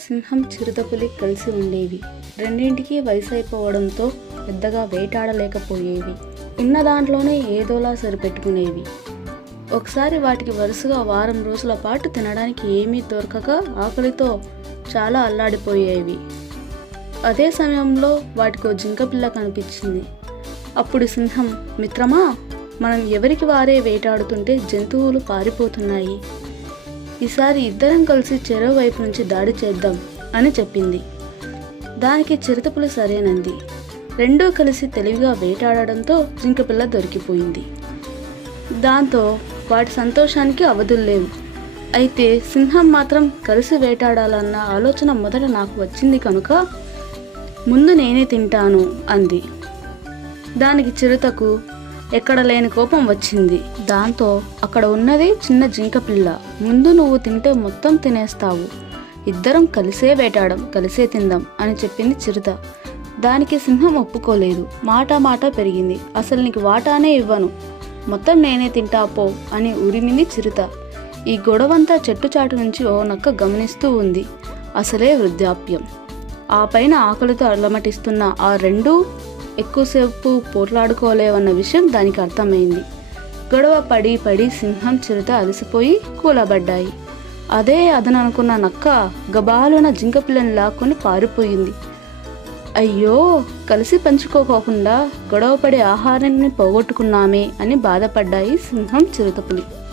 సింహం చిరుతపులి కలిసి ఉండేవి. రెండింటికి వయసు అయిపోవడంతో పెద్దగా వేటాడలేకపోయేవి. ఉన్న దాంట్లోనే ఏదోలా సరిపెట్టుకునేవి. ఒకసారి వాటికి వరుసగా వారం రోజుల పాటు తినడానికి ఏమీ దొరకక ఆకలితో చాలా అల్లాడిపోయేవి. అదే సమయంలో వాటికో జింకపిల్ల కనిపించింది. అప్పుడు సింహం, మిత్రమా, మనం ఎవరికి వారే వేటాడుతుంటే జంతువులు పారిపోతున్నాయి. ఈసారి ఇద్దరం కలిసి చెరో వైపు నుంచి దాడి చేద్దాం అని చెప్పింది. దానికి చిరుతపులి సరేనంది. రెండూ కలిసి తెలివిగా వేటాడడంతో జింకపిల్ల దొరికిపోయింది. దాంతో వాటి సంతోషానికి అవధుల్లేవు. అయితే సింహం మాత్రం కలిసి వేటాడాలన్న ఆలోచన మొదట నాకు వచ్చింది కనుక ముందు నేనే తింటాను అంది. దానికి చిరుతకు ఎక్కడ లేని కోపం వచ్చింది. దాంతో అక్కడ ఉన్నది చిన్న జింకపిల్ల. ముందు నువ్వు తింటే మొత్తం తినేస్తావు, ఇద్దరం కలిసే వేటాడం, కలిసే తిందాం అని చెప్పింది చిరుత. దానికి సింహం ఒప్పుకోలేదు. మాట పెరిగింది. అసలు నీకు వాటానే ఇవ్వను, మొత్తం నేనే తింటా పో అని ఉరిమింది చిరుత. ఈ గొడవంతా చెట్టుచాటు నుంచి ఓ నక్క గమనిస్తూ ఉంది. అసలే వృద్ధాప్యం, ఆ పైన ఆకలితో అలమటిస్తున్న ఆ రెండూ ఎక్కువసేపు పోట్లాడుకోలేవన్న విషయం దానికి అర్థమైంది. గొడవ పడి సింహం చిరుత అలసిపోయి కూలబడ్డాయి. అదే అదననుకున్న నక్క గబాలున జింకపిల్లని లాక్కొని పారిపోయింది. అయ్యో, కలిసి పంచుకోకుండా గొడవపడి ఆహారాన్ని పోగొట్టుకున్నామే అని బాధపడ్డాయి సింహం చిరుతపులి.